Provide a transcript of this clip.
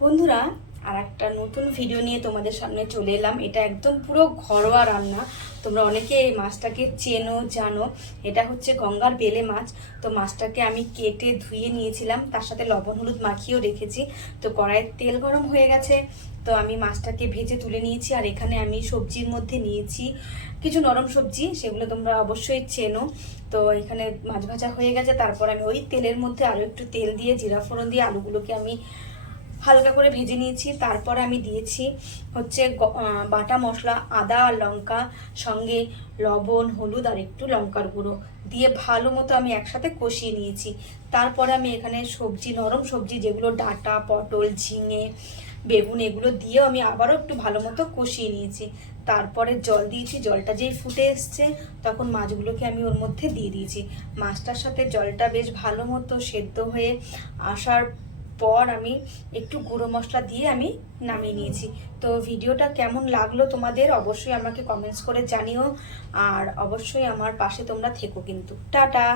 বন্ধুরা, আর একটা নতুন ভিডিও নিয়ে তোমাদের সামনে চলে এলাম। এটা একদম পুরো ঘরোয়া রান্না। তোমরা অনেকে এই মাছটাকে চেনো, জানো। এটা হচ্ছে গঙ্গার বেলে মাছ। তো মাছটাকে আমি কেটে ধুয়ে নিয়েছিলাম, তার সাথে লবণ হলুদ মাখিয়েও রেখেছি। তো কড়াইয়ের তেল গরম হয়ে গেছে, তো আমি মাছটাকে ভেজে তুলে নিয়েছি। আর এখানে আমি সবজির মধ্যে নিয়েছি কিছু নরম সবজি, সেগুলো তোমরা অবশ্যই চেনো। তো এখানে মাছ ভাজা হয়ে গেছে, তারপর আমি ওই তেলের মধ্যে আরও একটু তেল দিয়ে জিরা ফোড়ন দিয়ে আলুগুলোকে আমি হালকা করে ভেজে নিয়েছি। তারপর আমি দিয়েছি হচ্ছে বাটা মশলা, আদা আর লঙ্কা, সঙ্গে লবণ হলুদ আর একটু লঙ্কার গুঁড়ো দিয়ে ভালো মতো আমি একসাথে কষিয়ে নিয়েছি। তারপরে আমি এখানে সবজি, নরম সবজি যেগুলো ডাঁটা, পটল, ঝিঙে, বেগুন, এগুলো দিয়েও আমি আবারও একটু ভালো মতো কষিয়ে নিয়েছি। তারপরে জল দিয়েছি। জলটা যেই ফুটে এসছে তখন মাছগুলোকে আমি ওর মধ্যে দিয়ে দিয়েছি। মাছটার সাথে জলটা বেশ ভালো মতো সেদ্ধ হয়ে আসার পর আমি একটু গুঁড়ো মশলা দিয়ে আমি নামিয়ে নিয়েছি। তো ভিডিওটা কেমন লাগলো তোমাদের অবশ্যই আমাকে কমেন্টস করে জানিও, আর অবশ্যই আমার পাশে তোমরা থেকো কিন্তু। টাটা।